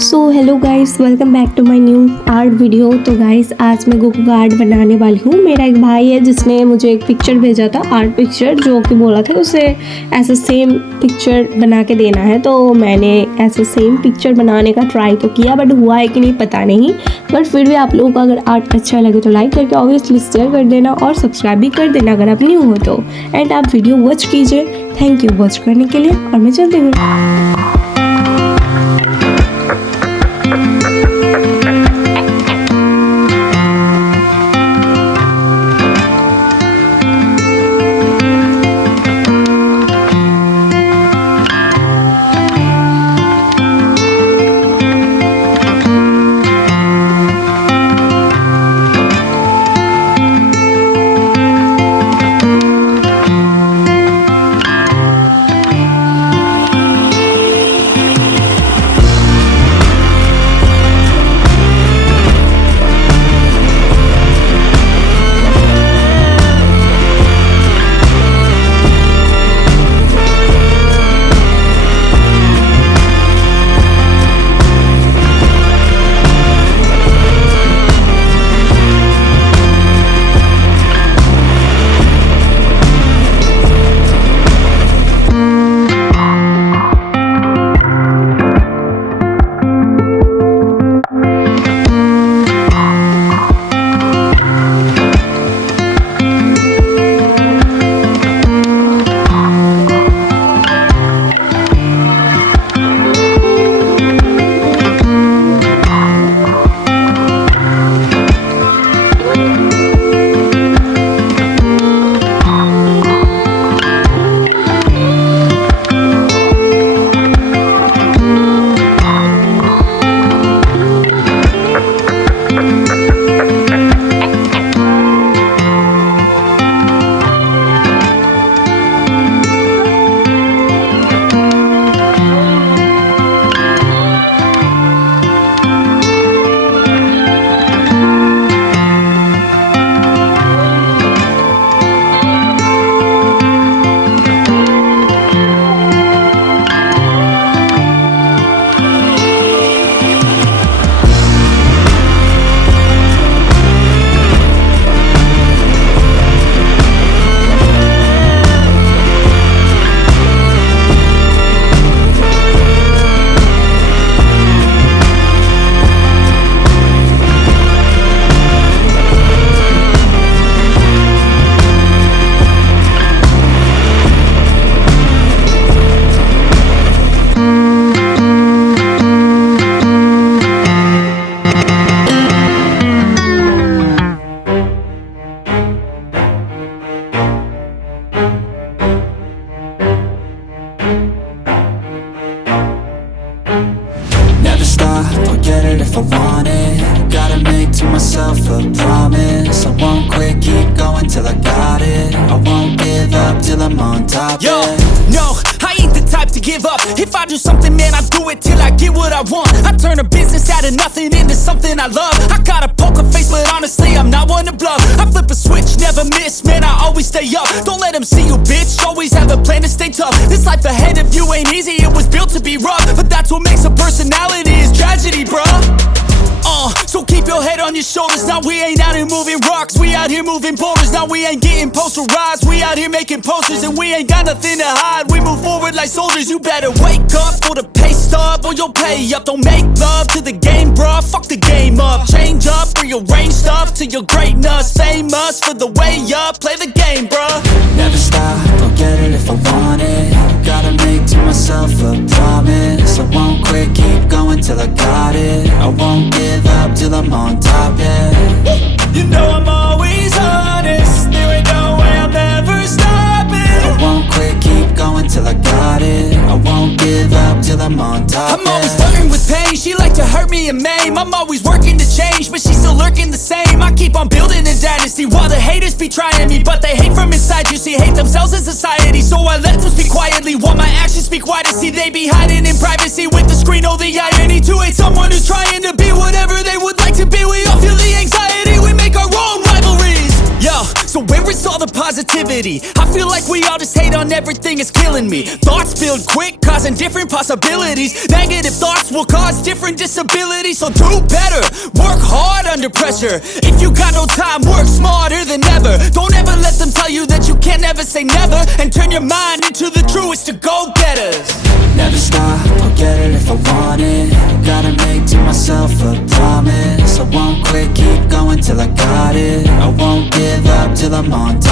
So hello guys, welcome back to my new art video. तो guys आज मैं Goku का आर्ट बनाने वाली हूँ। मेरा एक भाई है जिसने मुझे एक पिक्चर भेजा था, आर्ट पिक्चर, जो कि बोला था उसे ऐसा सेम पिक्चर बना के देना है। तो मैंने ऐसा सेम पिक्चर बनाने का ट्राई तो किया, बट हुआ है कि नहीं पता नहीं। बट फिर भी आप लोगों को अगर आर्ट अच्छा लगे तो लाइक करके ऑब्वियसली शेयर कर देना और सब्सक्राइब भी कर देना अगर आप न्यू हो तो। एंड आप वीडियो वॉच कीजिए। थैंक यू वॉच करने के लिए और मैं चलती हूँ। I'll get it if I want it. Gotta make to myself a promise. I won't quit, keep going till I got it. I won't give up till I'm on top. Yo, no, I ain't the type to give up. If I do something, man, I do it till I get what I want. I turn a business out of nothing into something I love. I got a poker face, but honestly, I'm not one to bluff. I flip a switch, never miss, man, I always stay up. Don't let them see you, bitch, always have a plan to stay tough. This life ahead of you ain't easy, it was built to be rough. But that's what makes a personality, is tragedy, bruh. So keep your head on your shoulders. Now we ain't out here moving rocks, we out here moving boulders. Now we ain't getting posterized, we out here making posters. And we ain't got nothing to hide, we move forward like soldiers. You better wake up for the pay stub or you'll pay up. Don't make love to the game, bruh, fuck the game up. Change up, rearrange stuff to your greatness. Famous for the way up, play the game, bruh. Never stop, I'll get it if I want it. Gotta make to myself a promise. I won't quit, keep going till I got it. I won't give up till I'm on top, yeah. You know I'm always honest, there ain't no way I'm ever stopping. I won't quit, keep going till I got it. I won't give up till I'm on top, I'm always flirting with pain, she like to hurt me and maim. I'm always working to change, but she's still lurking the same. I keep on building a dynasty while the haters be trying me. But they hate from inside, you see, hate themselves in society. So I let them speak quietly while my actions speak wider. See, they be hiding in privacy with the screen, oh the irony. To hate someone who's trying to be whatever they would like to be. We all feel the anxiety, we make our own rivalries. Yo, so where is all the positivity? positivity. I feel like we all just hate on everything, it's killing me. Thoughts build quick, causing different possibilities. Negative thoughts will cause different disabilities. So do better, work hard under pressure. If you got no time, work smarter than ever. Don't ever let them tell you that you can't never say never. And turn your mind into the truest of go-getters. Never stop, I'll get it if I want it. Gotta make to myself a promise. I won't quit, keep going till I got it. I won't give up till I'm on top.